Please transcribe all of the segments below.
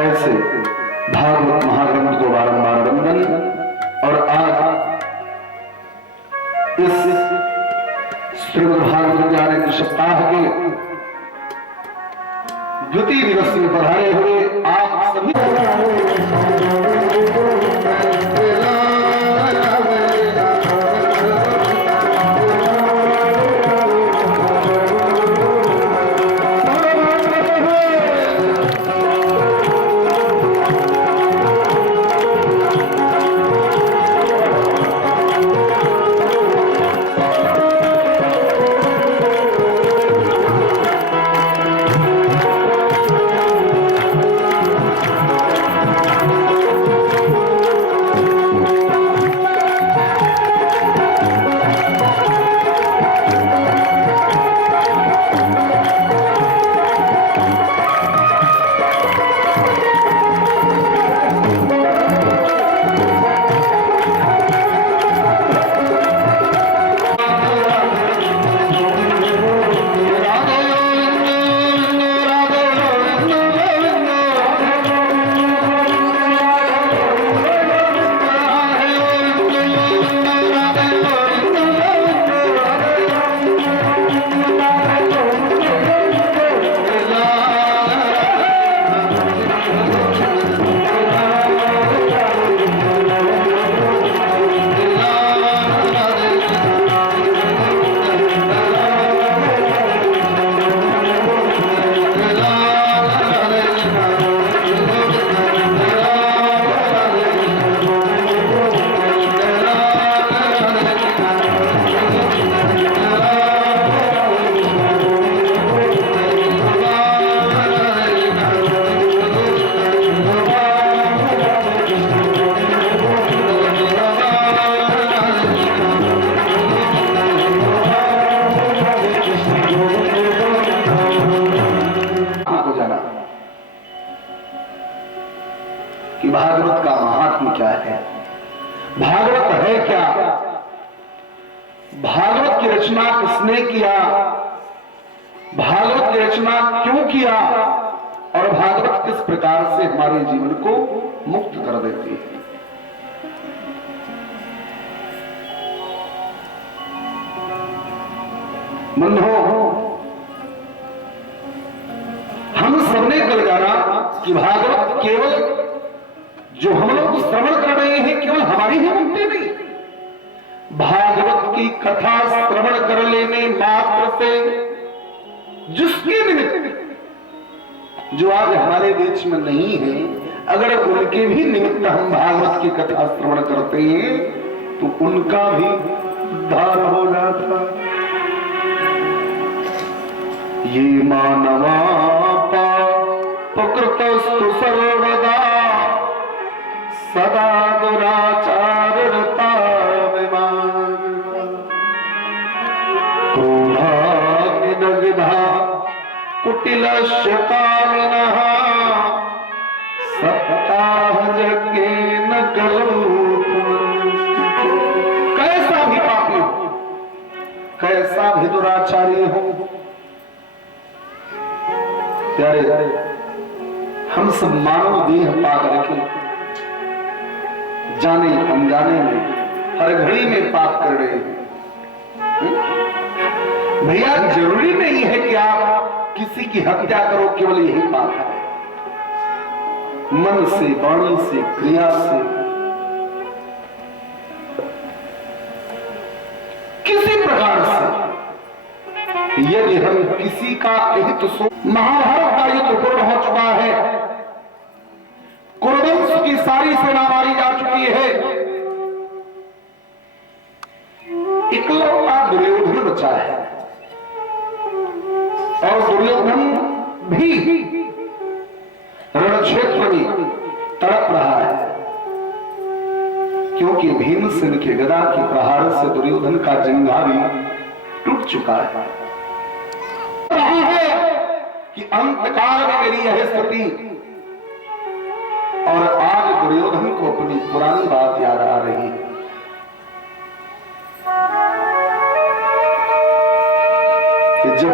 ऐसे भागवत महाग्रंथ को बारंबार वंदन। और आज इस श्रीमद् भागवत ज्ञान के सप्ताह के द्वितीय दिवस में पधारे हुए आप सभी कि भागवत का महात्म क्या है, भागवत है क्या, भागवत की रचना किसने किया, भागवत की रचना क्यों किया और भागवत किस प्रकार से हमारे जीवन को मुक्त कर देती है। बंधुओं, हम सबने कल जाना कि भागवत केवल जो हम लोग श्रवण कर रहे हैं केवल हमारी ही मुक्ति नहीं, भागवत की कथा श्रवण कर लेने मात्र से जिसके निमित्त जो आज हमारे बीच में नहीं है, अगर उनके भी निमित्त हम भागवत की कथा श्रवण करते हैं तो उनका भी उद्धार हो जाता। ये मानवा प्रकृतस्तु सर्वदा सदा दुराचारता क्रोधाग्निदग्धा कुटिलस्य कामिनः सप्ताहयज्ञेन करोतु। कैसा भी पापी हो, कैसा भी दुराचारी हो, प्यारे हम सब मानव देह पा करके जाने अनजाने में हर घड़ी में पाप कर रहे हैं। भैया जरूरी नहीं है कि आप किसी की हत्या करो, केवल यही पाप है। मन से, वाणी से, क्रिया से, किसी प्रकार से यदि हम किसी का हित महाभारत का युद्ध पूर्ण हो चुका है, कुरुवंश की सारी सेना मारी जा चुकी है, इकलौता दुर्योधन बचा है और दुर्योधन भी रण क्षेत्र में तड़प रहा है, क्योंकि भीमसेन के गदा के प्रहार से दुर्योधन का जंघा भी टूट चुका है। कि अंतकाल में मेरी यह स्थिति, और आज दुर्योधन को अपनी पुरानी बात याद आ रही है। कि जब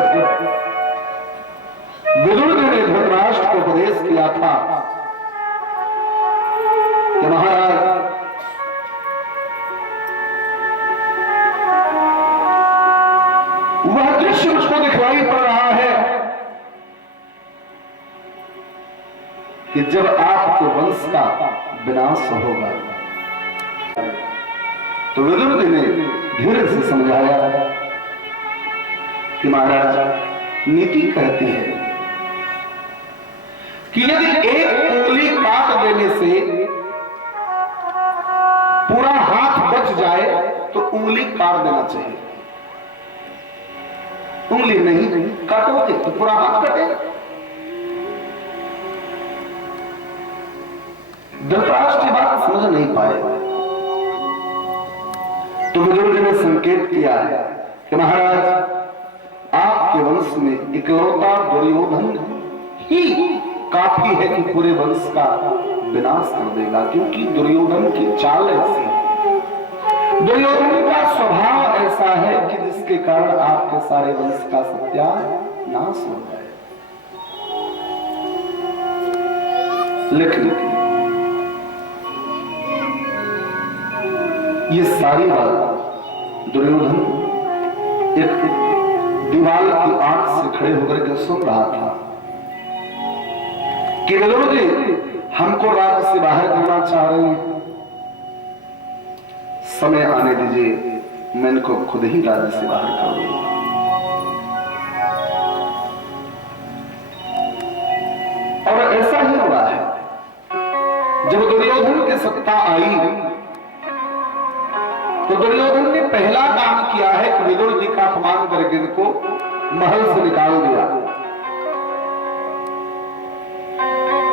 विदुर ने धर्मराष्ट्र को उपदेश किया था कि महाराज वह दृश्य मुझको दिखलाई पड़ रहा है कि जब आपके वंश का विनाश होगा। तो विदुर जी ने धीरे से समझाया कि महाराज नीति कहती है कि यदि एक उंगली काट देने से पूरा हाथ बच जाए तो उंगली काट देना चाहिए। उंगली नहीं काटोगे तो पूरा हाथ कटेगा। धृतराष्ट्र की बात समझ नहीं पाए तो विदुर जी ने संकेत किया है कि महाराज आपके वंश में इकलौता दुर्योधन ही काफी है कि पूरे वंश का विनाश कर देगा, क्योंकि दुर्योधन की चाल ऐसी है, दुर्योधन का स्वभाव ऐसा है कि जिसके कारण आपके सारे वंश का सत्यानाश हो जाए। लेकिन ये सारी बात दुर्योधन एक दीवार की आंख से खड़े होकर के सुन रहा था कि विदुर जी हमको राज्य से बाहर करना चाह रहे हैं, समय आने दीजिए, मैं इनको खुद ही राज्य से बाहर कर दूंगा। और ऐसा ही हो रहा है। जब दुर्योधन की सत्ता आई तो दुर्योधन ने पहला काम किया है कि विदुर जी का अपमान करके इनको महल से निकाल दिया।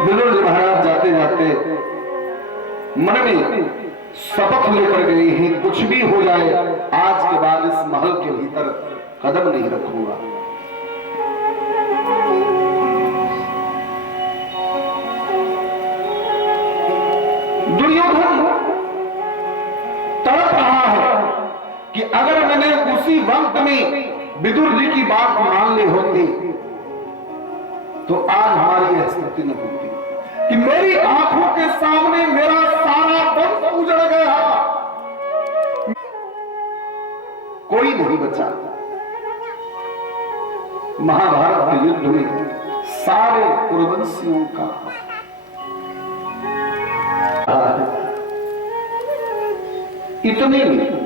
विदुर जी महाराज जाते जाते मन में शपथ लेकर गए हैं, कुछ भी हो जाए आज के बाद इस महल के भीतर कदम नहीं रखूंगा। दुर्योधन तड़प रहा है कि अगर मैंने उसी वक्त में विदुर जी की बात मान ली होती तो आज हमारी यह स्थिति न होती कि मेरी आंखों के सामने मेरा सारा वंश उजड़ गया, कोई नहीं बचा। महाभारत के युद्ध में सारे कुरुवंशियों का इतने में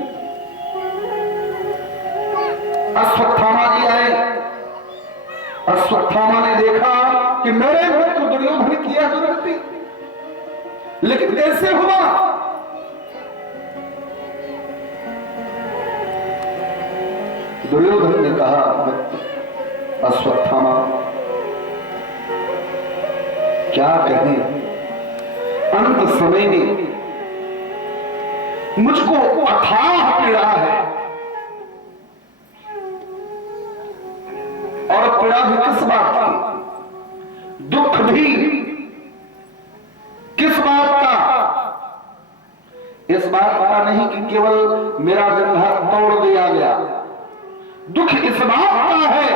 अश्वत्थामा जी आए। अश्वत्थामा ने देखा कि मेरे मित्र दुर्योधन किया तो रहती, लेकिन कैसे हुआ? दुर्योधन ने कहा अश्वत्थामा क्या कहें, अंत समय में मुझको अथाह पीड़ा है, और पीड़ा भी किस बात की, दुख भी किस बात का? इस बात का नहीं कि केवल मेरा जंघा तोड़ दिया गया, दुख इस बात का है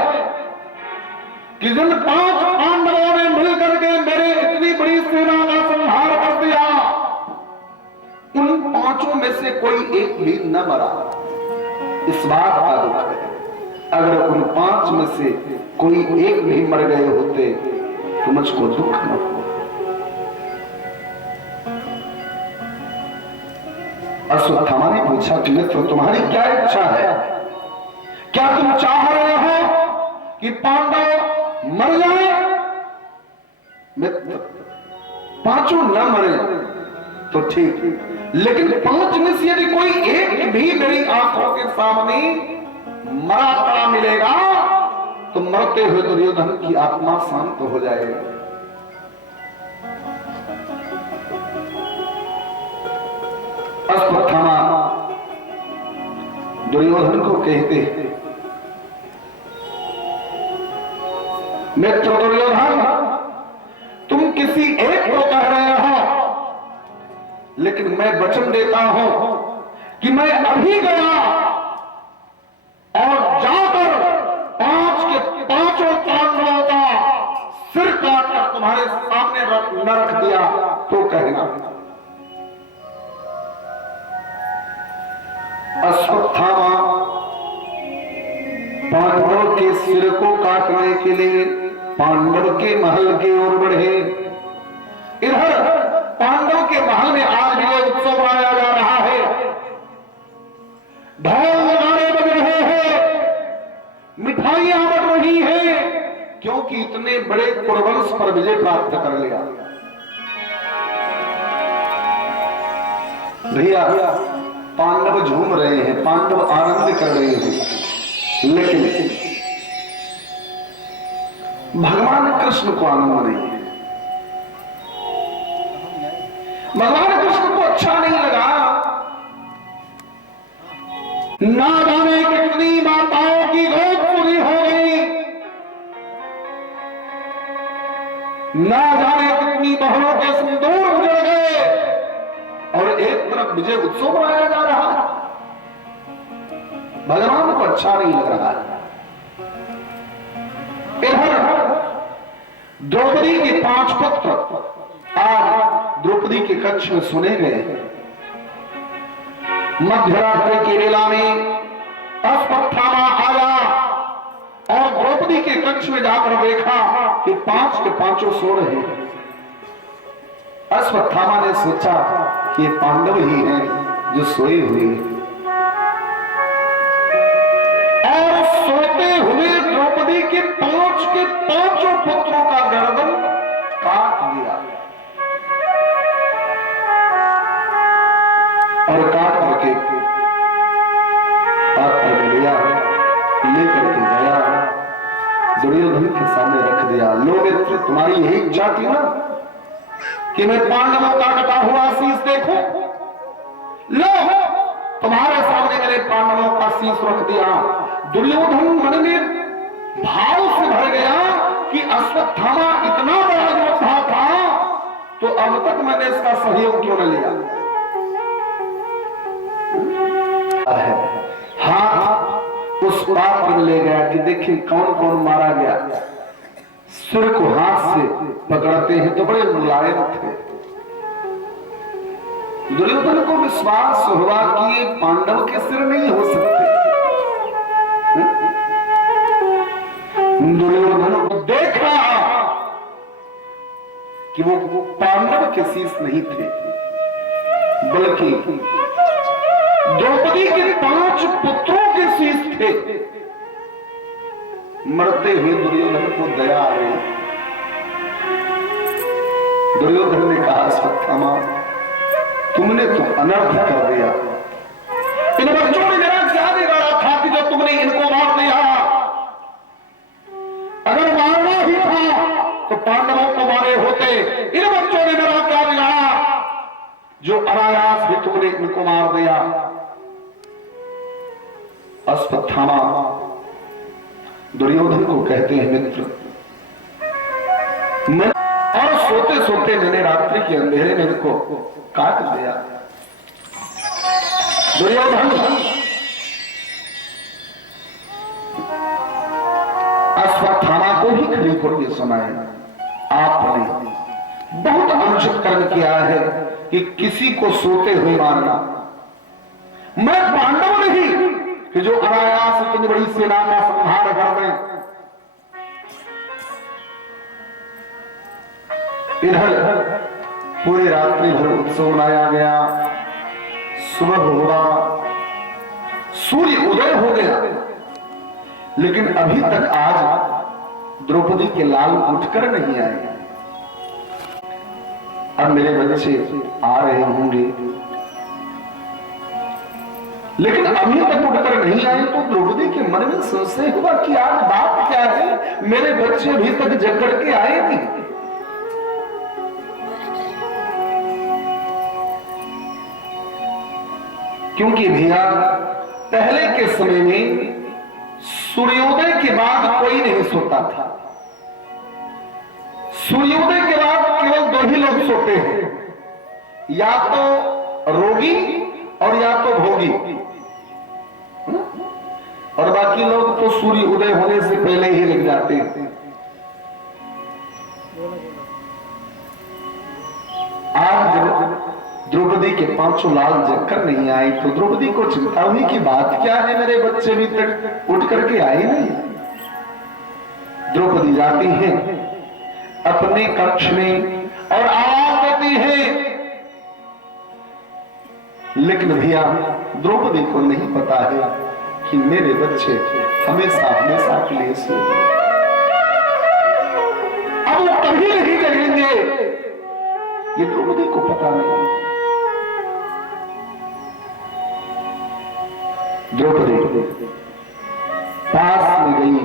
कि जिन 5 पांडवों ने मिलकर के मेरे इतनी बड़ी सेना का संहार कर दिया, उन 5 में से कोई एक भी न मरा। इस बात का दुख है। अगर उन 5 में से कोई एक भी मर गए होते तो मुझको दुख न हो। अश्वत्थामा ने पूछा कि मित्र तुम्हारी क्या इच्छा है? क्या तुम चाह रहे हो कि पांडव मर जाए? मित्र 5 न मरे तो ठीक, लेकिन 5 में से यदि कोई एक भी मेरी आंखों के सामने मरा पड़ा मिलेगा तो मरते हुए दुर्योधन की आत्मा शांत हो जाएगी। अश्वत्थामा दुर्योधन को कहते मित्र दुर्योधन तुम किसी एक को कह रहे हो, लेकिन मैं वचन देता हूं कि मैं अभी गया और जाकर 5 के 5 पांडवों का सिर काटकर तुम्हारे सामने न रख दिया तो कहना। अश्वत्थामा पांडव के सिर को काटने के लिए पांडव के महल की ओर बढ़े। इधर पांडव के महल में आज भी उत्सव मनाया जा रहा है, ढोल नगाड़े बज रहे हैं, मिठाइयां बन रही हैं, क्योंकि इतने बड़े कुरुवंश पर विजय प्राप्त कर लिया। भैया पांडव झूम रहे हैं, पांडव आनंद कर रहे हैं, लेकिन भगवान कृष्ण को आनंद नहीं है। भगवान कृष्ण को अच्छा नहीं लगा। ना जाने कितनी माताओं की गोद पूरी हो गई, ना जाने कितनी बहनों के सिंदूर उजड़ गए, और एक तरफ विजय उत्सव मनाया जा रहा है। भगवान को अच्छा नहीं लग रहा है। इधर द्रौपदी के 5 पुत्र आज द्रौपदी के कक्ष में सुने गए। मध्यरात्रि की वेला में अश्वत्थामा आया और द्रौपदी के कक्ष में जाकर देखा कि 5 के 5 सो रहे हैं। अश्वत्थामा ने सोचा कि ये पांडव ही हैं जो सोए हुए हैं, और सोते हुए द्रौपदी के 5 के 5 पुत्रों का गर्दन काट दिया, और काट करके लिया, लेकर के गया, दुर्योधन के सामने रख दिया। लोग तुम्हारी यही इच्छा थी ना कि मैं पांडवों का कटा हुआ शीश देखूं? लो, तुम्हारे सामने मैंने पांडवों का शीश रख दिया। दुर्योधन मन में भाव से भर गया कि अश्वत्थामा इतना बड़ा योद्धा था, तो अब तक मैंने इसका सहयोग क्यों न लिया। हाथ उस पात्र में ले गया कि देखिए कौन कौन मारा गया। सिर को हाथ से पकड़ते हैं तो बड़े मुलायम थे। दुर्योधन को विश्वास हुआ कि ये पांडव के सिर नहीं हो सकते। दुर्योधन को देख रहा कि वो पांडव के शीश नहीं थे, बल्कि द्रौपदी के 5 पुत्रों के शीश थे। मरते हुए दुर्योधन को दया आ गई। दुर्योधन ने कहा, अश्वत्थामा तुमने तो अनर्थ कर दिया। इन बच्चों ने मेरा क्या बिगाड़ा था कि जो तुमने इनको मार दिया? अगर मारना ही था तो पांडवों को मारे होते। इन बच्चों ने मेरा क्या बिगाड़ा जो अनायास ही तुमने इनको मार दिया? अश्वत्थामा दुर्योधन को कहते हैं, मित्र, और सोते सोते मैंने रात्रि के अंधेरे में इनको काट दिया। दुर्योधन अश्वत्थामा को ही खड़ी करके सुनाए, आपने बहुत अनुचित कर्म किया है कि किसी को सोते हुए मारना। मैं पांडव नहीं कि जो अनायास इतनी बड़ी सेना का संहार कर दें। इधर पूरी रात्रि भर उत्सव मनाया गया। सुबह हुआ, सूर्य उदय हो गया, लेकिन अभी तक आज द्रौपदी के लाल उठकर नहीं आए। अब मेरे बच्चे आ रहे होंगे, लेकिन अभी तक उठकर नहीं आए, तो द्रौपदी के मन में संशय हुआ कि आज बात क्या है, मेरे बच्चे अभी तक जग करके आए नहीं। क्योंकि भैया पहले के समय में सूर्योदय के बाद कोई नहीं सोता था। सूर्योदय के बाद केवल 2 ही लोग सोते हैं, या तो रोगी और या तो भोगी, और बाकी लोग तो सूर्य उदय होने से पहले ही लग जाते हैं। आज द्रौपदी के पांचों लाल जगकर नहीं आए तो द्रौपदी को चिंता हुई कि बात क्या है, मेरे बच्चे भी तक उठ करके आए नहीं। द्रौपदी जाती है अपने कक्ष में और आवाज देती है, लेकिन भैया द्रौपदी को नहीं पता है कि मेरे बच्चे हमेशा हमेशा के लिए सो गए, अब वो कभी नहीं जगेंगे, ये द्रौपदी को पता नहीं। द्रौपदी पास में गई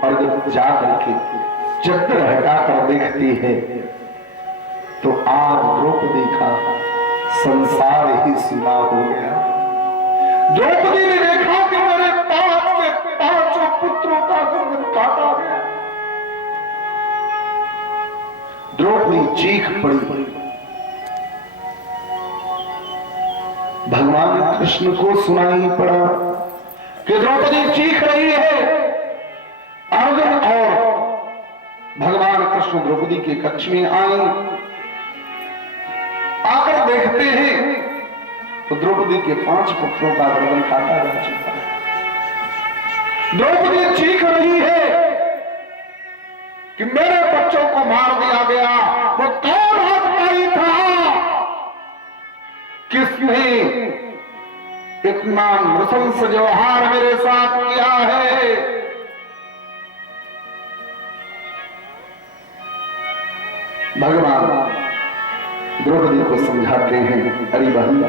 और जब जाकर के चक्कर हटाकर देखती है तो आज द्रौपदी का संसार ही सिला हो गया। द्रौपदी ने देखा कि मेरे पांचों पुत्रों का गर्दन काटा गया। द्रौपदी चीख पड़ी। भगवान कृष्ण को सुनाई पड़ा कि द्रौपदी चीख रही है। अर्जुन और भगवान कृष्ण द्रौपदी के कक्ष में आए, आकर देखते हैं तो द्रौपदी के 5 पुत्रों का गर्दन काटा जा चुका है। द्रौपदी चीख रही है कि मेरे बच्चों को मार दिया गया। वो कौन हत्याई था? किसने इतना नृशंस व्यवहार मेरे साथ किया है? भगवान द्रौपदी को समझाते हैं, अरे बहन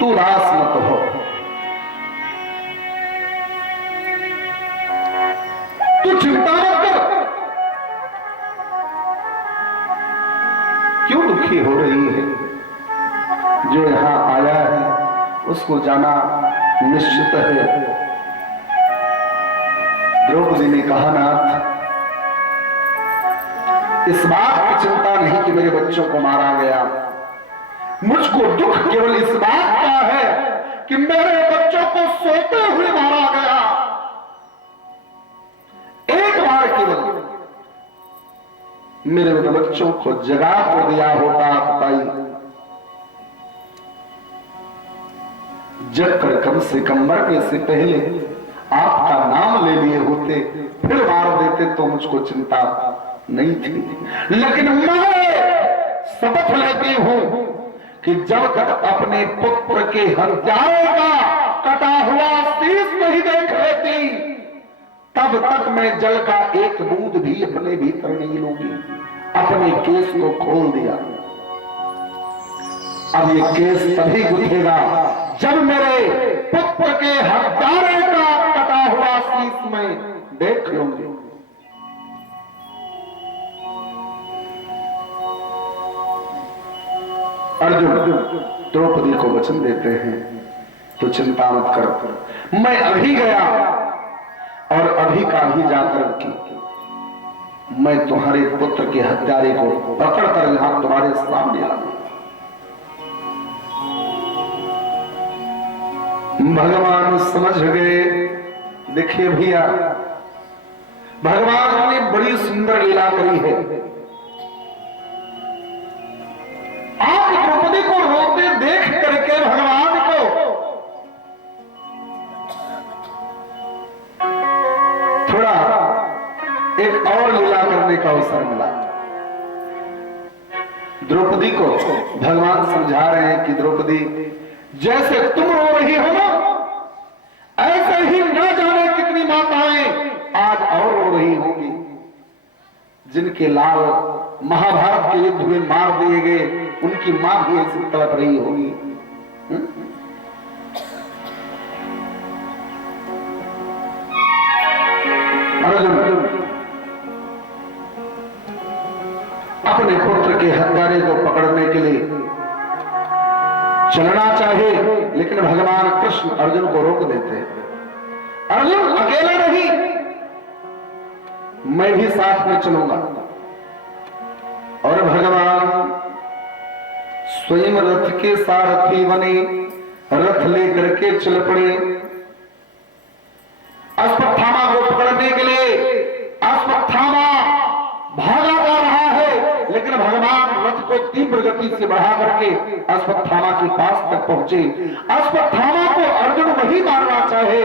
तू रास मत हो, तू चिंता मत कर, क्यों दुखी हो रही है? जो यहां आया है उसको जाना निश्चित है। द्रौपदी ने कहा, नाथ इस बात की चिंता नहीं कि मेरे बच्चों को मारा गया, मुझको दुख केवल इस बात का है कि मेरे बच्चों को सोते हुए मारा गया। एक बार केवल मेरे बच्चों को जगा को दिया होता भाई, जग कर कम से कम मरने से पहले आपका नाम ले लिए होते, फिर मार देते तो मुझको चिंता नहीं थी। लेकिन मैं शपथ लेती हूं कि जब तक अपने पुत्र के हत्यारों का कटा हुआ शीश नहीं देख लेती, तब तक मैं जल का एक बूंद भी अपने भीतर नहीं लूंगी। अपने केस को खोल दिया। अब ये केस तभी गुथेगा जब मेरे पुत्र के हत्यारे का कटा हुआ शीश में देख लूंगी। अर्जुन द्रौपदी को वचन देते हैं, तो चिंता मत कर, मैं अभी गया और अभी का ही जाकर की मैं तुम्हारे पुत्र के हत्यारे को पकड़कर यहां तुम्हारे सामने आ गया। भगवान समझ गए। देखिए भैया, भगवान ने बड़ी सुंदर लीला करी है। आप द्रौपदी को रोते देख करके भगवान को थोड़ा एक और लीला करने का अवसर मिला। द्रौपदी को भगवान समझा रहे हैं कि द्रौपदी, जैसे तुम रो रही हो ना, ऐसे ही न जाने कितनी माताएं आज और रो रही होंगी, जिनके लाल महाभारत के युद्ध में मार दिए गए, उनकी मां भी ऐसी तड़प रही होगी। अर्जुन अपने पुत्र के हत्यारे को पकड़ने के लिए चलना चाहे, लेकिन भगवान कृष्ण अर्जुन को रोक देते हैं। अर्जुन अकेला नहीं, मैं भी साथ में चलूंगा। और भगवान स्वयं रथ के सारथी बने, रथ लेकर के चल पड़े अश्वत्थामा को पकड़ने के लिए। अश्वत्थामा भागा जा रहा है, लेकिन भगवान रथ को तीव्र गति से बढ़ा करके अश्वत्थामा के पास तक पहुंचे। अश्वत्थामा को अर्जुन वही मारना चाहे,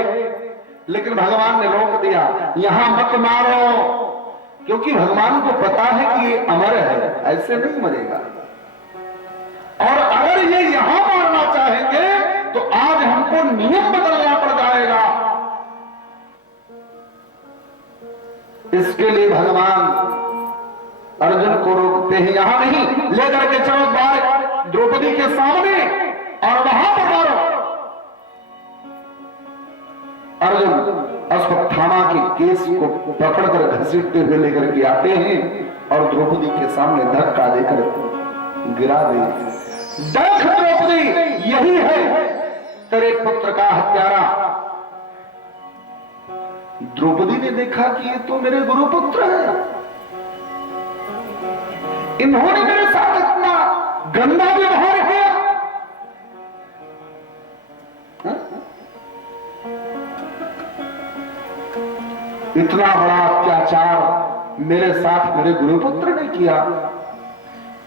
लेकिन भगवान ने रोक दिया, यहां मत मारो, क्योंकि भगवान को पता है कि ये अमर है, ऐसे नहीं मरेगा। और अगर ये यहां मारना चाहेंगे तो आज हमको नियम बदलना पड़ जाएगा। इसके लिए भगवान अर्जुन को रोकते हैं, यहां नहीं, लेकर के चलो द्वार द्रौपदी के सामने और वहां पर मारो। अर्जुन अश्वत्थामा के केस को पकड़कर घसीटते हुए लेकर के आते हैं और द्रौपदी के सामने धक्का देकर गिरा देते। देख द्रौपदी, यही है तेरे पुत्र का हत्यारा। द्रौपदी ने देखा कि ये तो मेरे गुरुपुत्र है, इन्होंने मेरे साथ इतना गंदा व्यवहार किया। इतना बड़ा अत्याचार मेरे साथ मेरे गुरुपुत्र ने किया।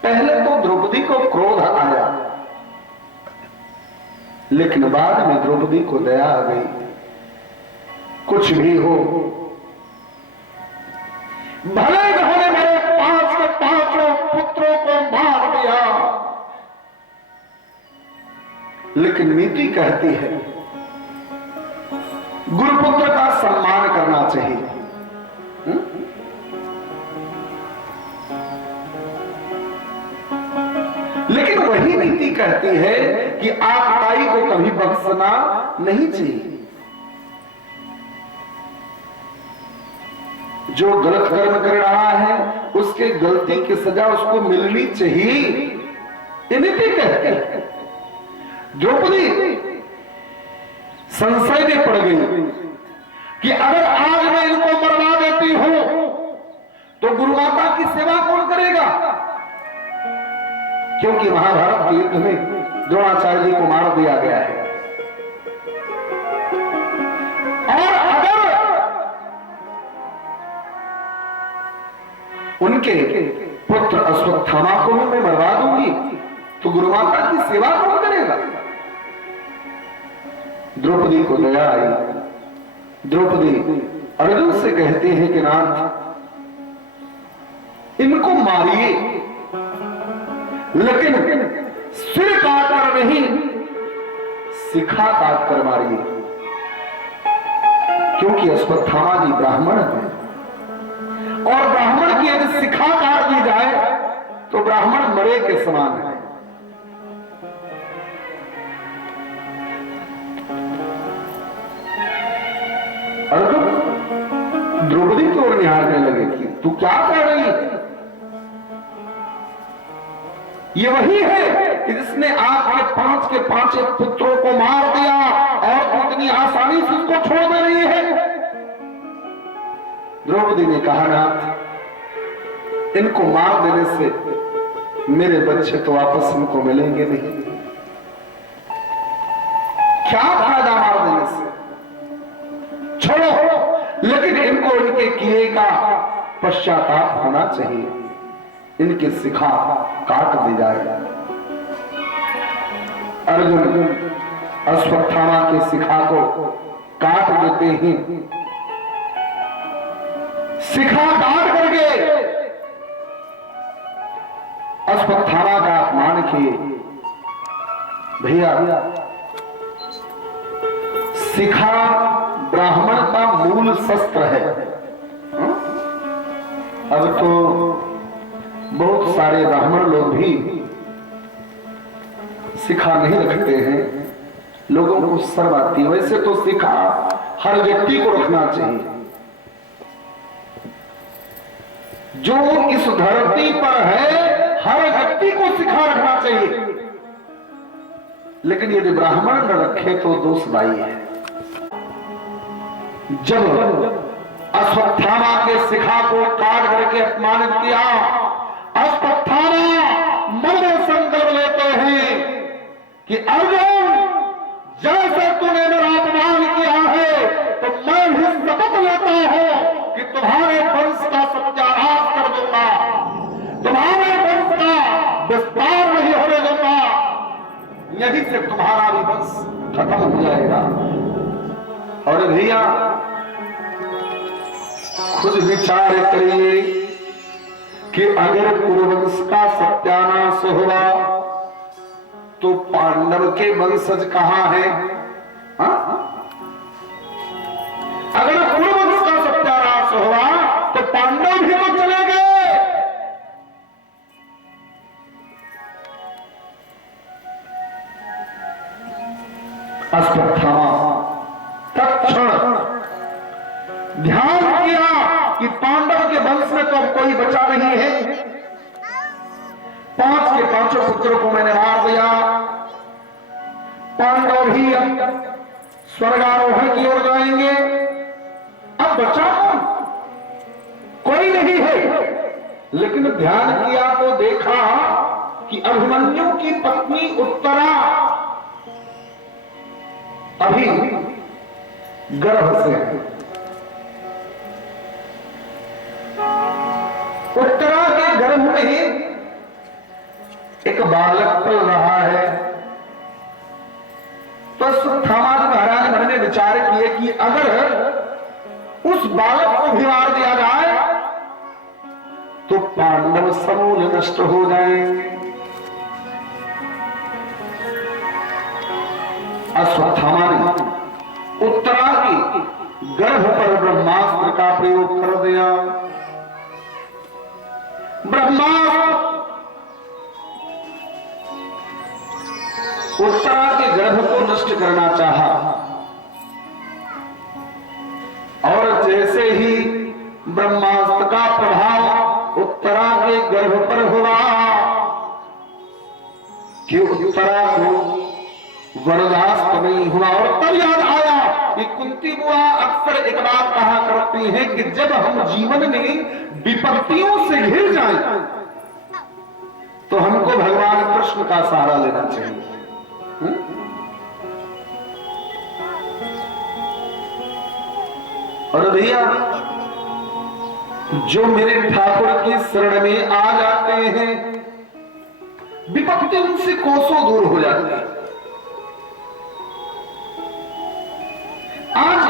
पहले तो द्रौपदी को क्रोध आया, लेकिन बाद में द्रौपदी को दया आ गई। कुछ भी हो, भले उन्होंने मेरे 5 के 5 पुत्रों को मार दिया, लेकिन नीति कहती है गुरुपुत्र का सम्मान करना चाहिए। लेकिन वही नीति कहती है कि आतताई को कभी बख्शना नहीं चाहिए। जो गलत कर्म कर रहा है उसके गलती की सजा उसको मिलनी चाहिए, ये नीति कहती है। द्रौपदी संशय में पड़ गई कि अगर आज मैं इनको मरवा देती हूं तो गुरुमाता की सेवा कौन करेगा, क्योंकि महाभारत के युद्ध में द्रोणाचार्य जी को मार दिया गया है। और अगर उनके पुत्र अश्वत्थामा को भी मैं मरवा दूंगी तो गुरुमाता की सेवा कौन करेगा। द्रौपदी को दया आई। द्रौपदी अर्जुन से कहते हैं कि नाथ, इनको मारिए, लेकिन सिर काटकर नहीं, शिखा काटकर मारिए, क्योंकि अश्वत्थामा जी ब्राह्मण है और ब्राह्मण की यदि शिखा काट दी जाए तो ब्राह्मण मरे के समान है। अर्जुन द्रौपदी की ओर निहारने लगे कि तू क्या कर रही है। ये वही है कि जिसने आपके 5 के 5 पुत्रों को मार दिया और इतनी आसानी से उसको छोड़ दे रही है। द्रौपदी ने कहा, नाथ, इनको मार देने से मेरे बच्चे तो वापस हमको मिलेंगे नहीं, क्या फायदा मार देने से, छोड़ो, लेकिन इनको इनके किए का पश्चाताप होना चाहिए, इनकी शिखा काट दी जाए। अर्जुन अश्वत्थामा की शिखा को काट देते हैं। शिखा काट करके अश्वत्थामा का अपमान किए। भैया, शिखा ब्राह्मण का मूल शस्त्र है। अब तो बहुत सारे ब्राह्मण लोग भी शिखा नहीं रखते हैं, लोगों को शर्म आती है। वैसे तो शिखा हर व्यक्ति को रखना चाहिए। जो इस धरती पर है हर व्यक्ति को शिखा रखना चाहिए, लेकिन यदि ब्राह्मण न रखे तो दोष दाई है। जब अश्वत्थामा के शिखा को काट करके अपमानित किया, अश्वत्थामा मन में संकल्प लेते हैं कि अर्जुन, जैसे तूने मेरा अपमान किया है तो मैं भी शपथ लेता हूं कि तुम्हारे वंश का सत्यानाश कर दूंगा, तुम्हारे वंश का ही से तुम्हारा भी वंश खत्म हो जाएगा। और भैया खुद विचार करिए कि अगर कुरुवंश का सत्यानाश हुआ तो पांडव के वंशज कहां है? अगर कुरुवंश का सत्यानाश हुआ तो पांडव भी तो चले गए। अश्वत्थामा तत्क्षण ध्यान किया कि पांडव के वंश में तो अब कोई बचा नहीं है। 5 के 5 पुत्रों को मैंने मार दिया। पांडव भी स्वर्गारोहण की ओर जाएंगे। अब बचा कोई नहीं है। लेकिन ध्यान किया तो देखा कि अभिमन्यु की पत्नी उत्तरा अभी गर्भ से है। उत्तरा के गर्भ में ही एक बालक पल रहा है। तो अश्वत्थामा महाराज ने विचार किए कि अगर उस बालक को भी मार दिया जाए तो पांडव समूल नष्ट हो जाएंगे। अश्वत्थामा ने उत्तरा की गर्भ पर ब्रह्मास्त्र का प्रयोग कर दिया। ब्रह्मास्त्र उत्तरा के गर्भ को नष्ट करना चाहा और जैसे ही ब्रह्मास्त्र का प्रभाव उत्तरा के गर्भ पर हुआ कि उत्तरा को वरदास्त नहीं हुआ। और तब याद आया कि कुंती बुआ अक्सर एक बात कहा करती है कि जब हम जीवन में विपत्तियों से घिर जाएं तो हमको भगवान कृष्ण का सहारा लेना चाहिए। और भैया जो मेरे ठाकुर की शरण में आ जाते हैं विपत्ति उनसे कोसों दूर हो जाती है। आज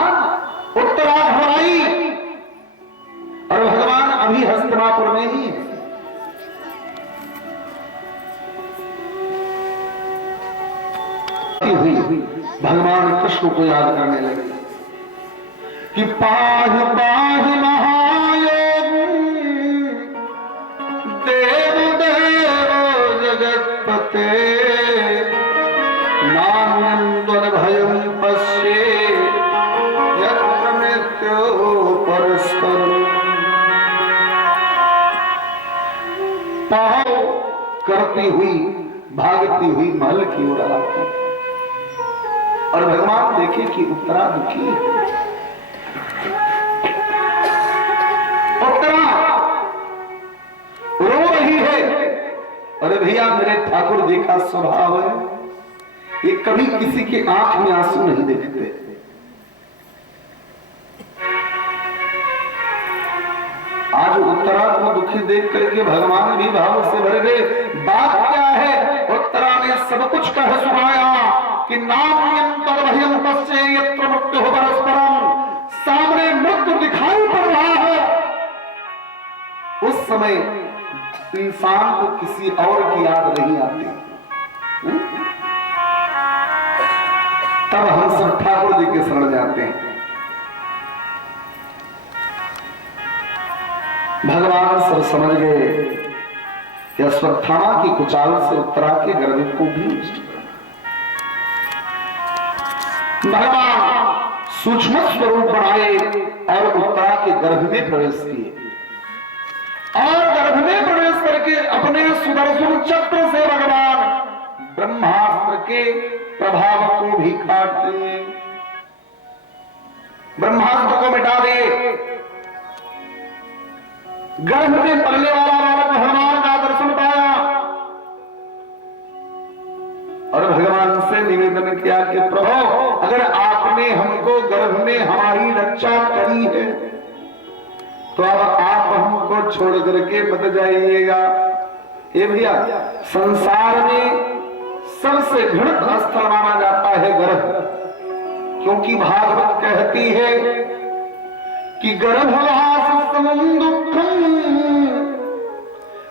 उत्तरा घबराई और भगवान अभी हस्तिनापुर में ही है। भगवान कृष्ण को याद करने लगे कि पाहि पाहि महायोग देव देव जगतपते नान्यं भयं पश्ये यत्र मृत्यो परस्परम्। पाव करती हुई भागती हुई महल की ओर आती और भगवान देखे कि उत्तरा दुखी है। उत्तरा रो रही है। अरे भैया मेरे ठाकुर जी का स्वभाव है ये कभी किसी के आंख में आंसू नहीं देखते। आज उत्तरा को दुखी देख करके भगवान भी भाव से भर गए। बात क्या है? उत्तरा ने सब कुछ कह सुनाया कि नाम भयं पश्ये यत्र मृत्युः परस्परम्। सामने मृत्यु दिखाई पड़ रहा है। उस समय इंसान को किसी और की याद नहीं आती। तब हम सब ठाकुर जी के शरण जाते हैं। भगवान सब समझ गए कि अश्वत्थामा की कुचाल से उत्तरा के गर्भ को भी नष्ट करना। भगवान सूक्ष्म स्वरूप बनाए और उत्तरा के गर्भ में प्रवेश किए और गर्भ में प्रवेश करके अपने सुदर्शन चक्र से भगवान ब्रह्मास्त्र के प्रभाव को भी काट दिए। ब्रह्मास्त्र को मिटा दिए। गर्भ में पलने वाला बालक भगवान का दर्शन पाया और भगवान से निवेदन किया कि प्रभु अगर आपने हमको गर्भ में हमारी रक्षा करी है तो अब आप हमको छोड़ करके मत जाइएगा। ये भैया संसार में सबसे घृणित स्थल माना जाता है गर्भ, क्योंकि भागवत कहती है कि गर्भवास समं दुःखं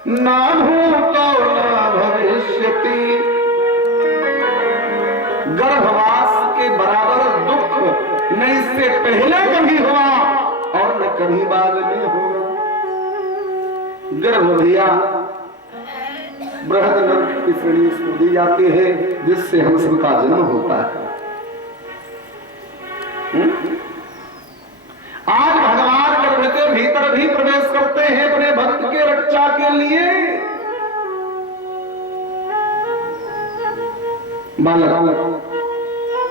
न भूतो न भविष्यति। गर्भवास के बराबर दुख न इससे पहले कभी हुआ और न कभी बाद में होगा। गर्भ भैया बृहद नरक की श्रेणी उसको दी जाती है, जिससे हम सबका जन्म होता है। आज भगवान गर्भ के भीतर भी प्रवेश करते हैं अपने भक्त के रक्षा के लिए। बालक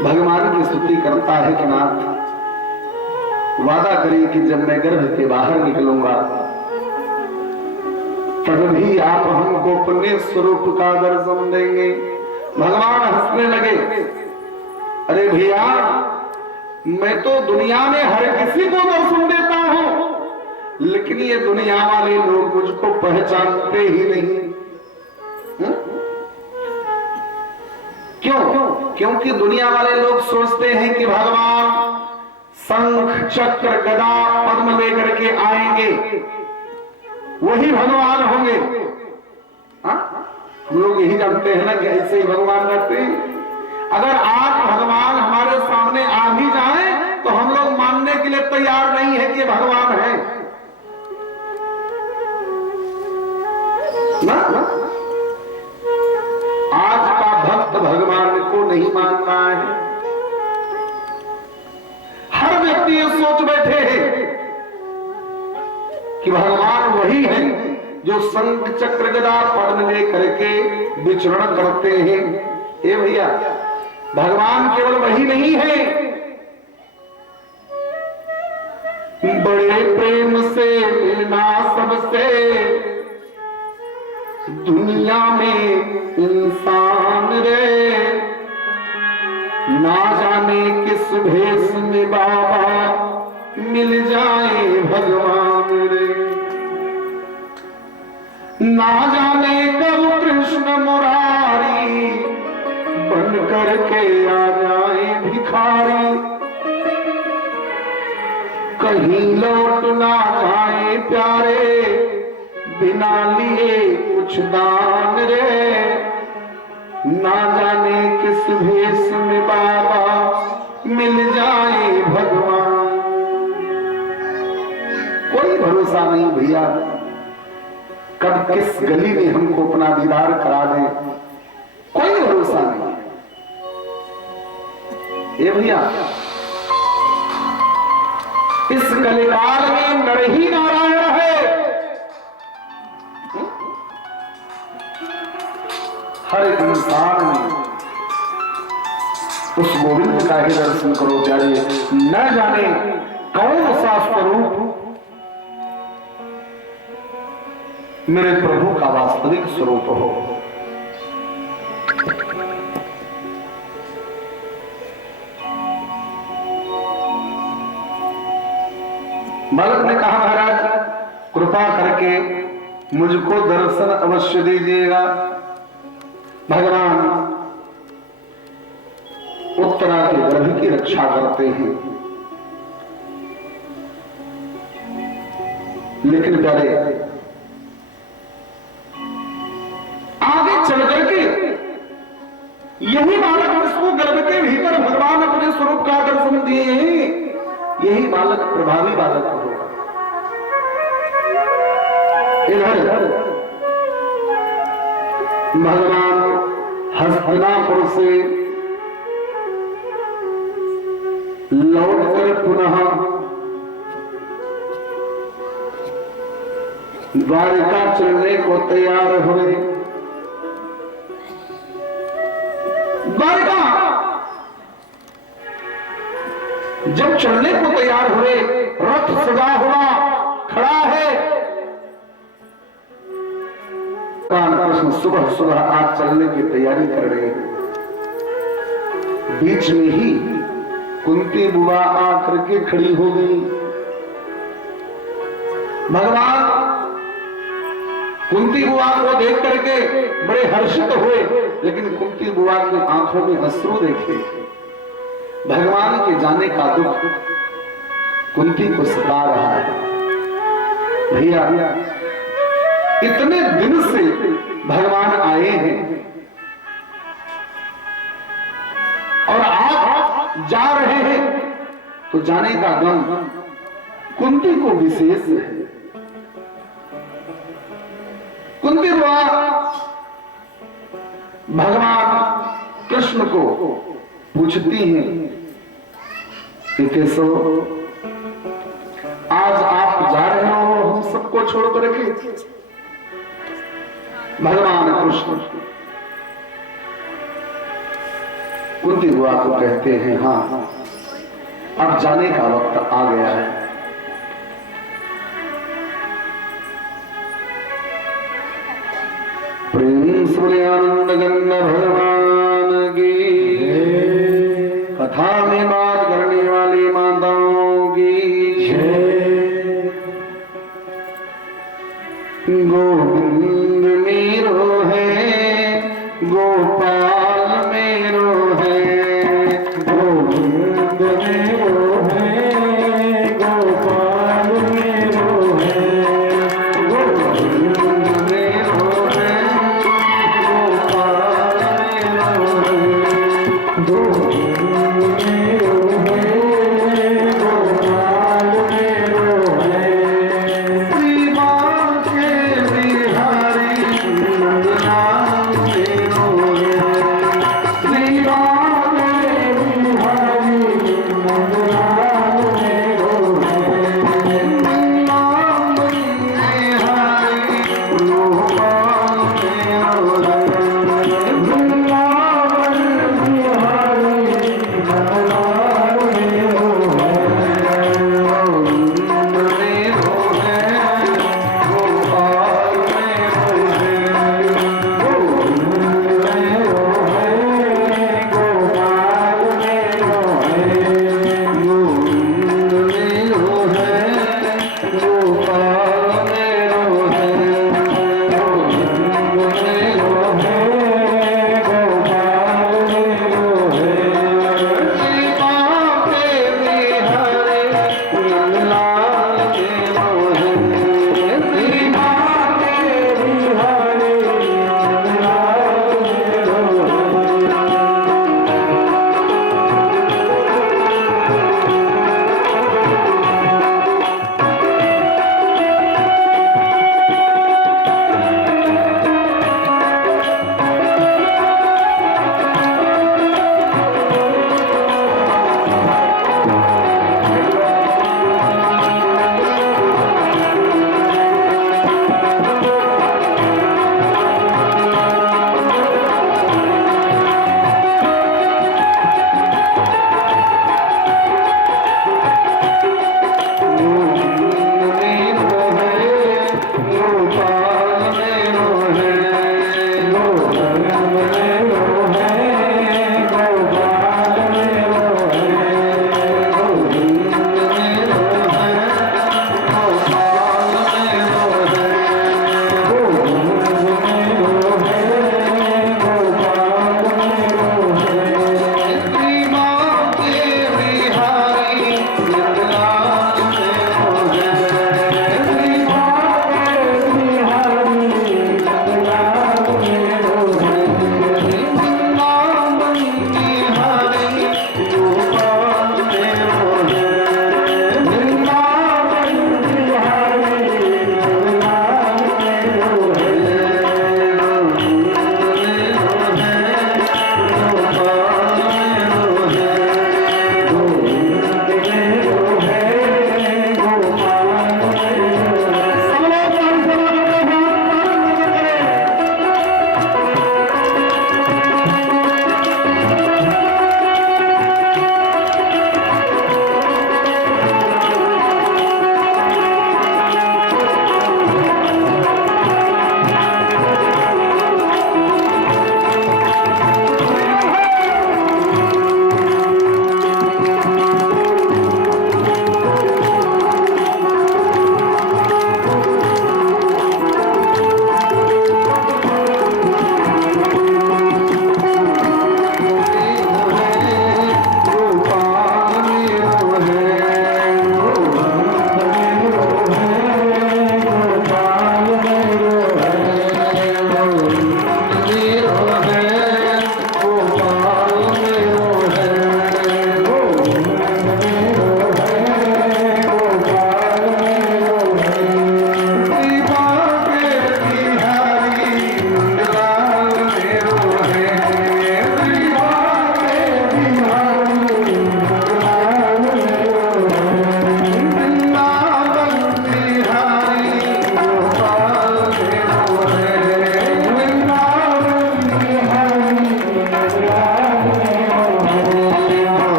भगवान की स्तुति करता है कि नाथ वादा करिए कि जब मैं गर्भ के बाहर निकलूंगा तब भी आप हमको अपने स्वरूप का दर्शन देंगे। भगवान हंसने लगे, अरे भैया मैं तो दुनिया में हर किसी को दर्शन देता हूं, लेकिन ये दुनिया वाले लोग मुझको पहचानते ही नहीं। क्यों? क्योंकि दुनिया वाले लोग सोचते हैं कि भगवान शंख चक्र गदा पद्म लेकर के आएंगे, वही भगवान होंगे। हम लोग यही जानते हैं ना कि ऐसे ही भगवान रहते हैं। अगर आज भगवान हमारे सामने आ भी जाए तो हम लोग मानने के लिए तैयार नहीं है कि भगवान है ना? आज का भक्त भगवान को नहीं मानता है। हर व्यक्ति ये सोच बैठे हैं कि भगवान वही है जो शंख चक्र गदा पद्म लेकर के विचरण करते हैं। हे भैया भगवान केवल वही नहीं है, बड़े प्रेम से मिलना सबसे दुनिया में इंसान रे, ना जाने किस भेष में बाबा मिल जाए भगवान रे, ना जाने कब कृष्ण मुरारी बन करके आ जाए भिखारी, कहीं लौट ना जाए प्यारे बिना लिए कुछ दान रे, ना जाने किस भेष में बाबा मिल जाए भगवान। कोई भरोसा नहीं भैया कब किस गली में हमको अपना दीदार करा दे, कोई भरोसा नहीं। ये भैया इस कलिकाल में नर ही नारायण है। हर एक इंसान में उस गोविंद का ही दर्शन करो प्यारे, न जाने कौन सा स्वरूप मेरे प्रभु का वास्तविक स्वरूप हो। बालक ने कहा महाराज कृपा करके मुझको दर्शन अवश्य दीजिएगा। भगवान उत्तरा के गर्भ की रक्षा करते हैं, लेकिन प्यारे आगे चल करके यही बालक जिसको गर्भ के भीतर भगवान अपने स्वरूप का दर्शन दिए हैं, यही बालक प्रभावी बालक होगा। इधर भगवान हस्तिनापुर से लौटकर पुनः द्वारिका चलने को तैयार हुए। द्वारिका जब चलने को तैयार हुए, रथ सजा हुआ खड़ा है। कृष्ण सुबह सुबह आज चलने की तैयारी कर रहे हैं। बीच में ही कुंती बुआ आकर के खड़ी हो गई। भगवान कुंती बुआ को देख करके बड़े हर्षित हुए, लेकिन कुंती बुआ की आंखों में अश्रु देखे। भगवान के जाने का दुख कुंती को सता रहा है। भैया इतने दिन से भगवान आए हैं और आप जा रहे हैं, तो जाने का गम कुंती को विशेष है। कुंती बुआ भगवान कृष्ण को पूछती हैं कि केशव, आज आप जा रहे हो हम सबको छोड़ करके? भगवान कृष्ण कुंती बुआ को कहते हैं, हाँ अब जाने का वक्त आ गया है। प्रेम से आनंद गंग भगवान की कथा में बात करने वाली माताओं की गोविंद मेरो है, गोपाल मेरो है, गोविंद मेरो है, गोपाल मेरो है, गोविंद मेरो है, गोपाल मेरो है, गोविंद मेरो है, गोपाल मेरो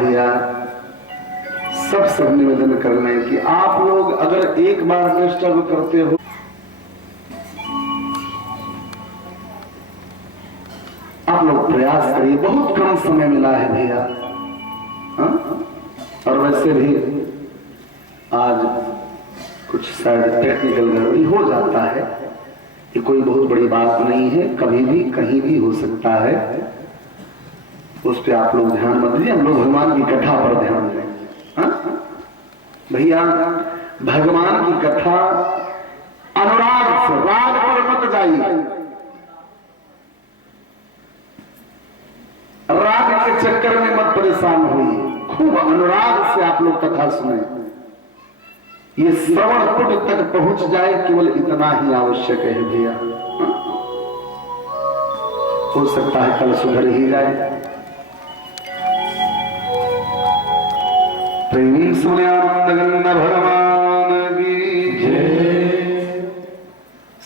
भैया सबसे निवेदन करना है कि आप लोग अगर एक बार निष्ठा करते हो, आप लोग प्रयास करिए, बहुत कम समय मिला है भैया। और वैसे भी आज कुछ शायद टेक्निकल गड़बड़ी हो जाता है, कि कोई बहुत बड़ी बात नहीं है, कभी भी कहीं भी हो सकता है, उस पर आप लोग ध्यान मत दीजिए, हम लोग भगवान की कथा पर ध्यान दें। भैया भगवान की कथा अनुराग से, राग पर मत जाइए, राग के चक्कर में मत परेशान होइए, खूब अनुराग से आप लोग कथा सुने, ये श्रवण पुट तक पहुंच जाए, केवल इतना ही आवश्यक है भैया। हो सकता है कल सुधर ही जाए। प्रेमी सुनानंद भगवान की जय,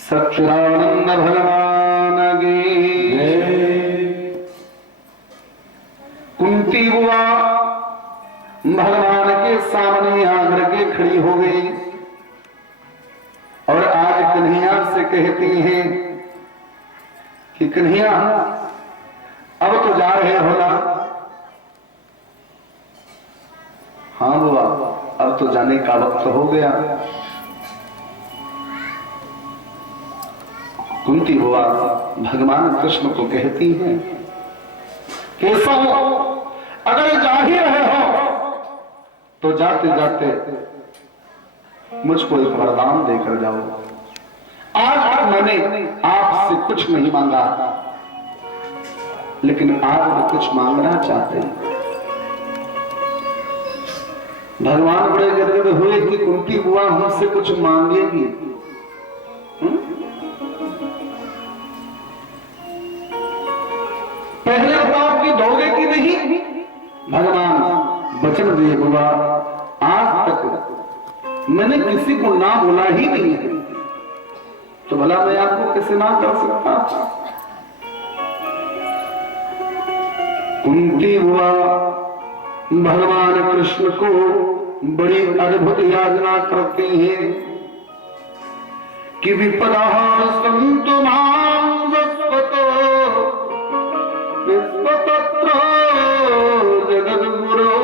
सच्चिदानंद भगवान की जय। कुंती बुआ भगवान के सामने आकर के खड़ी हो गई और आज कन्हैया से कहती हैं कि कन्हैया अब तो जा रहे हो ना? हाँ बुआ, अब तो जाने का वक्त हो गया। कुंती बुआ भगवान कृष्ण को कहती हैं, केशव अगर जा ही रहे हो तो जाते जाते मुझको एक वरदान देकर जाओ। आज तक मैंने आपसे कुछ नहीं मांगा, लेकिन आज मैं कुछ मांगना चाहते हैं। भगवान बड़े गदगद हुए कि कुंती बुआ हमसे कुछ मांगेगी। पहले बाप की दोगे कि नहीं? भगवान वचन दिए बुआ, आज तक मैंने किसी को ना बोला ही नहीं है, तो भला मैं आपको कैसे ना कर सकता? कुंती बुआ भगवान कृष्ण को बड़ी अद्भुत याचना करते हैं कि विपदा संतु मां वस्वतो विश्वतत्रो जगद्गुरो,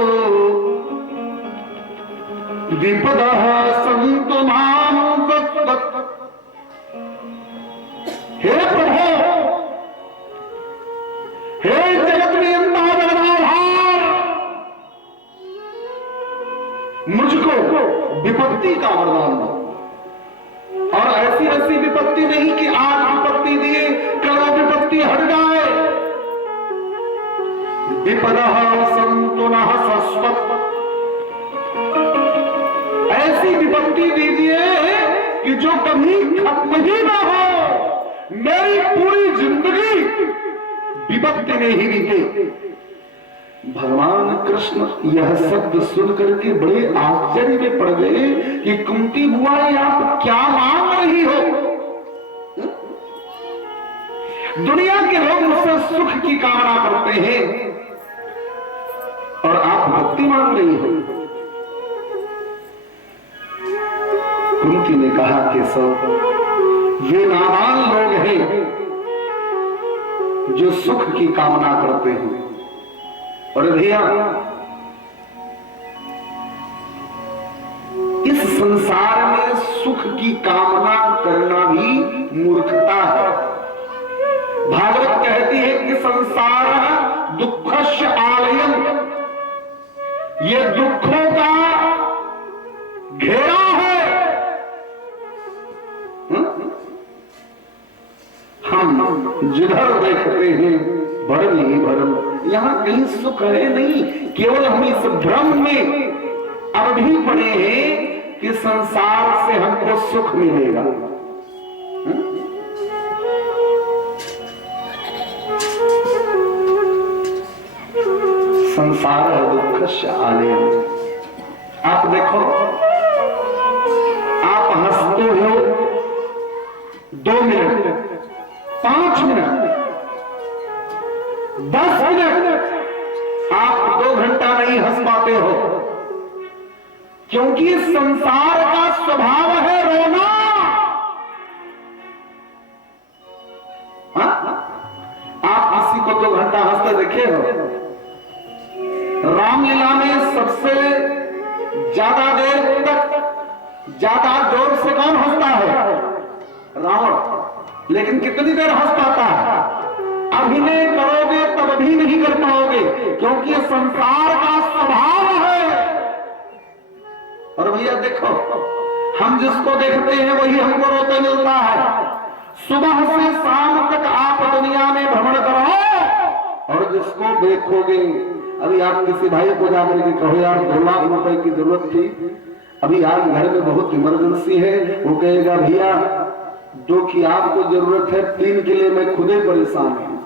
विपदा संतु मां वस्वतो। हे प्रभु, हे जगत नियंता जगन्नाथ, मुझको विपत्ति का वरदान दो, और ऐसी ऐसी विपत्ति नहीं कि आज विपत्ति दिए कल विपत्ति हट जाए। विपदः सन्तु नः शश्वत्, ऐसी विपत्ति दीजिए कि जो कभी खत्म ही ना हो, मेरी पूरी जिंदगी विपत्ति में ही बीते। भगवान कृष्ण यह शब्द सुन करके बड़े आश्चर्य में पड़ गए कि कुंती बुआ आप क्या मांग रही हो? दुनिया के लोग मुझसे सुख की कामना करते हैं और आप भक्ति मांग रही हो। कुंती ने कहा कि सब ये नादान लोग हैं जो सुख की कामना करते हैं, और भैया इस संसार में सुख की कामना करना भी मूर्खता है। भागवत कहती है कि संसार दुखस्य आलयम, ये दुखों का घेरा है। हम जिधर देखते हैं भरम ही भरम, यहां कहीं सुख है नहीं। केवल हम इस भ्रम में अब भी पड़े हैं कि संसार से हमको सुख मिलेगा। संसार है दुखस्य आलयम। आप देखो, आप हंसते हो 2 मिनट, 5 मिनट, 10 मिनट, आप 2 घंटा नहीं हंस पाते हो? क्योंकि संसार का स्वभाव है रोना। आप किसी को 2 घंटा हंसते देखे हो? रामलीला में सबसे ज्यादा देर तक ज्यादा जोर से कौन हंसता है? रावण। लेकिन कितनी देर हंस पाता है? अभिनय करोगे तब भी नहीं कर पाओगे, क्योंकि संसार का स्वभाव है। और भैया देखो, हम जिसको देखते हैं वही हमको रोते मिलता है। सुबह से शाम तक आप दुनिया में भ्रमण करो और जिसको देखोगे, अभी आप किसी भाई को जाकर के कहो यार 2 लाख रुपए की जरूरत थी, अभी आज घर में बहुत इमरजेंसी है, वो कहेगा भैया 2 की आपको जरूरत है, 3 के लिए मैं खुद ही परेशान हूं।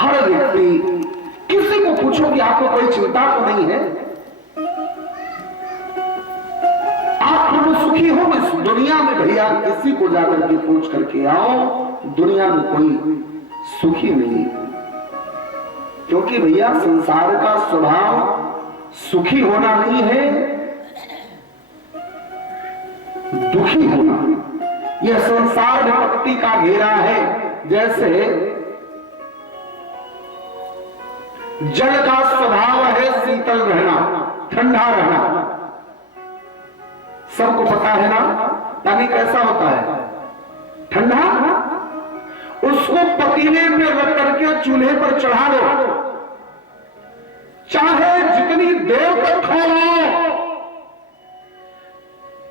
हर व्यक्ति, किसी को पूछो कि आपको कोई चिंता तो नहीं है? आप थोड़ा सुखी हो इस दुनिया में? भैया किसी को जाकर के पूछ करके आओ, दुनिया में कोई सुखी नहीं। क्योंकि भैया संसार का स्वभाव सुखी होना नहीं है, दुखी होना। यह संसार विपत्ति का घेरा है। जैसे जल का स्वभाव है शीतल रहना, ठंडा रहना। सबको पता है ना? पानी कैसा होता है? ठंडा। उसको पतीले में रख करके चूल्हे पर चढ़ा दो, चाहे जितनी देर तक खाओ,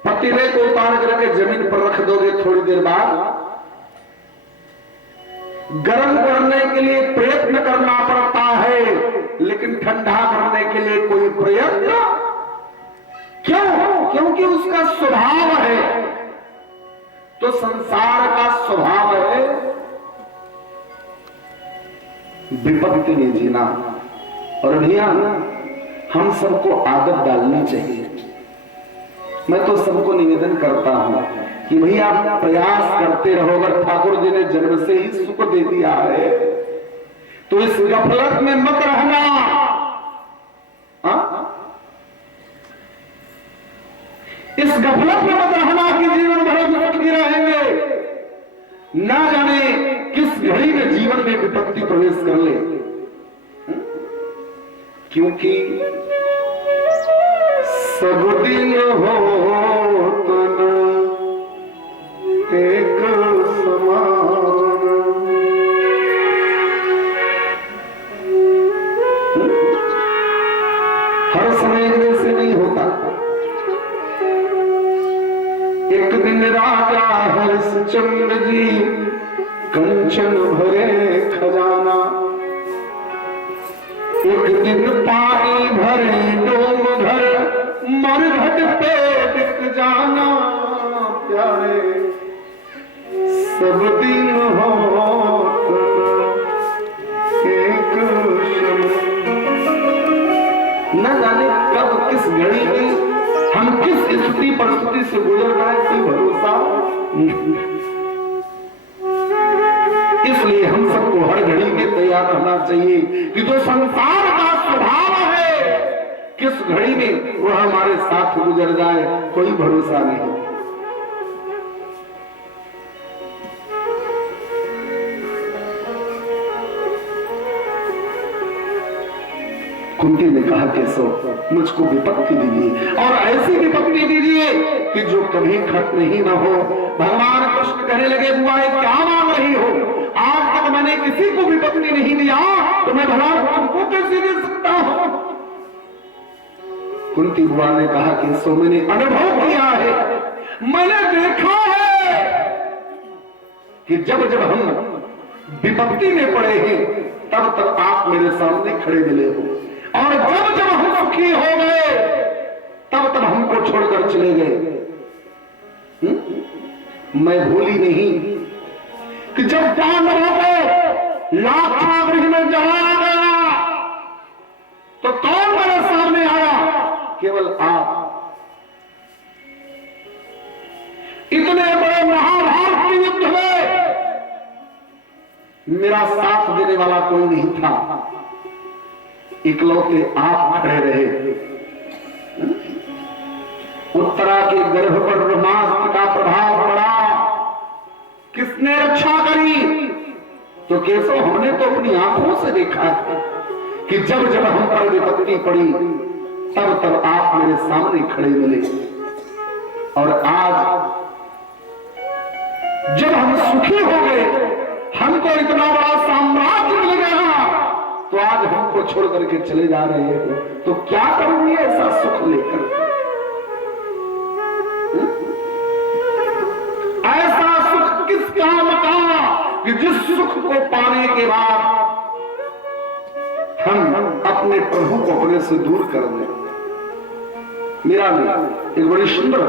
पतीले को उतार करके जमीन पर रख दोगे, थोड़ी देर बाद गर्म करने के लिए प्रयत्न करना पड़ता है, लेकिन ठंडा करने के लिए कोई प्रयत्न क्यों? क्योंकि उसका स्वभाव है। तो संसार का स्वभाव है विपत्ति में जीना। और भैया हम सबको आदत डालनी चाहिए। मैं तो सबको निवेदन करता हूं कि भैया आप प्रयास करते रहो। अगर ठाकुर जी ने जन्म से ही सुख दे दिया है तो इस गफलत में मत रहना। इस गफलत में मत रहना कि जीवन भर सुखी रहेंगे। ना जाने किस घड़ी में जीवन में विपत्ति प्रवेश कर ले। क्योंकि सब दिन हो तन एक समान, हर समय वैसे नहीं होता। एक दिन राजा हरिश्चंद्र जी कंचन भरे खजाना, एक दिन पानी भरे डोम घर, मरघट पे बिक जाना प्यारे। सब दिन हो एक न जाने कब किस घड़ी में हम किस स्थिति परिस्थिति से गुजर रहे, कोई भरोसा। इसलिए हम सबको हर घड़ी में तैयार रहना चाहिए कि जो संसार का स्वभाव है किस घड़ी में वह हमारे साथ गुजर जाए, कोई भरोसा नहीं। कुंती ने कहा केशव मुझको विपत्ति दीजिए, और ऐसी विपत्ति दीजिए कि जो कभी खत्म ही ना हो। भगवान कृष्ण कहने लगे बुआ क्या मांग रही हो? आज तक मैंने किसी को विपत्ति नहीं दिया, तो मैं भला तुमको कैसे दे सकता हूं? कुंती बुआ ने कहा केशव मैंने अनुभव किया है, मैंने देखा है कि जब जब हम विपत्ति में पड़े हैं तब तक आप मेरे सामने खड़े मिले हो, और जब जब हम सुखी हो गए तब तब हमको छोड़कर चले गए। मैं भूली नहीं कि जब पांडवों को लाक्षागृह में जलाया गया तो कौन मेरे सामने आया? केवल आप। इतने बड़े महाभारत के युद्ध में मेरा साथ देने वाला कोई नहीं था, इकलौते आप खड़े रहे। उत्तरा के गर्भ पर ब्रह्मास्त्र का प्रभाव पड़ा, किसने रक्षा करी? तो केशव हमने तो अपनी आंखों से देखा कि जब जब हम पर विपत्ति पड़ी तब तब आप मेरे सामने खड़े मिले। और आज जब हम सुखी हो गए, हमको इतना बड़ा साम्राज्य मिल गया, तो आज हमको छोड़ करके चले जा रहे हैं, तो क्या करूंगी ऐसा सुख लेकर? ऐसा सुख किस काम का कि जिस सुख को पाने के बाद हम अपने प्रभु को अपने से दूर कर दें। मेरा ने एक बड़ी सुंदर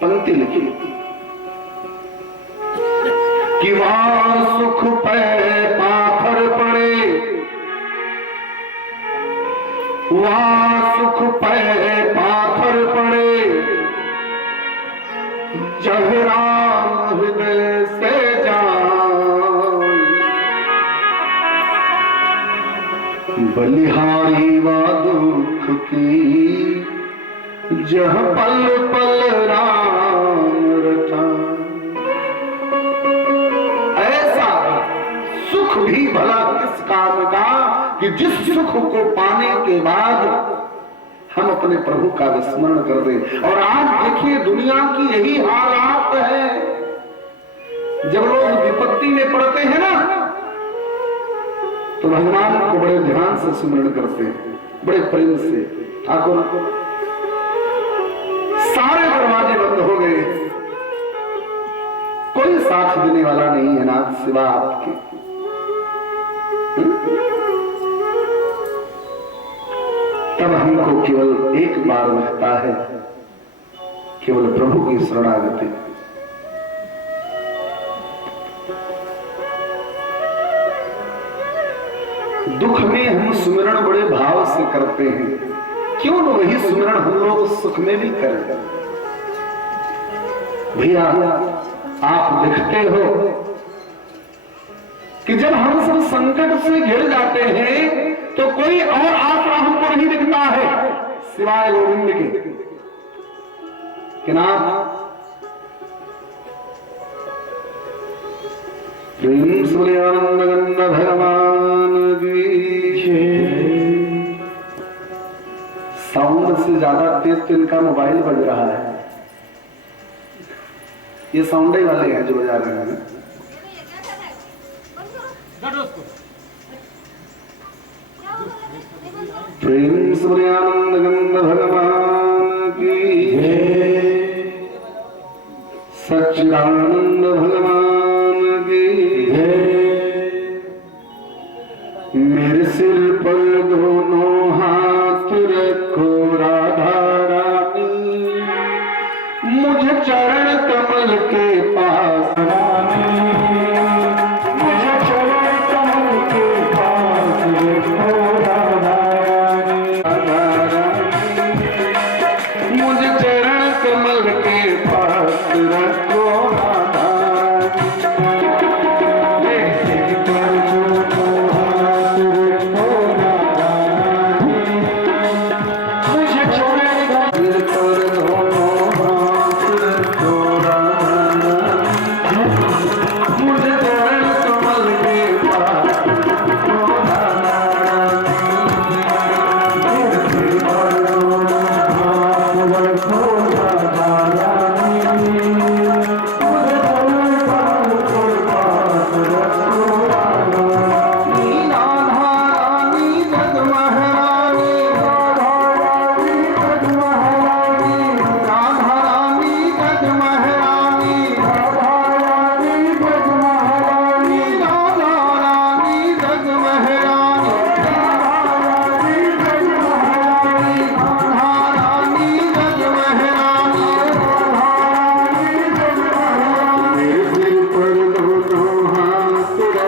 पंक्ति लिखी कि वहां सुख पे पाथर पड़े, वहां सुख पे पाथर पड़े, जब राम हृदय से जान, बलिहारी व दुख की जह पल पल राम रचा। ऐसा सुख भी भला किस काम का कि जिस सुख को पाने के बाद हम अपने प्रभु का विस्मरण कर दें। और आज देखिए दुनिया की यही हालात है, जब लोग विपत्ति में पड़ते हैं ना, तो भगवान को बड़े ध्यान से स्मरण करते हैं, बड़े प्रेम से। ठाकुर सारे दरवाजे बंद हो गए, कोई साथ देने वाला नहीं है नाथ सिवा आपके। तब हमको केवल एक बार लगता है, केवल प्रभु की शरणागति। दुख में हम सुमिरण बड़े भाव से करते हैं, क्यों न वही सुमिरण हम लोग सुख में भी करें। भैया आप देखते हो कि जब हम सब संकट से घिर जाते हैं तो कोई और आसरा हमको नहीं दिखता है सिवाय गोविंद के। कि ना प्रेम सूर्यानंद गंध भगवान की साउंड से ज्यादा तेज तो इनका मोबाइल बज रहा है। ये साउंड ही वाले हैं जो बजा रहे हैं। प्रेम सूर्यानंद गंध भगवान की, सच्चिदानंद भगवान की। मेरे सिर पर दोनों हाथ रखो राधा रानी, मुझे चरण कमल के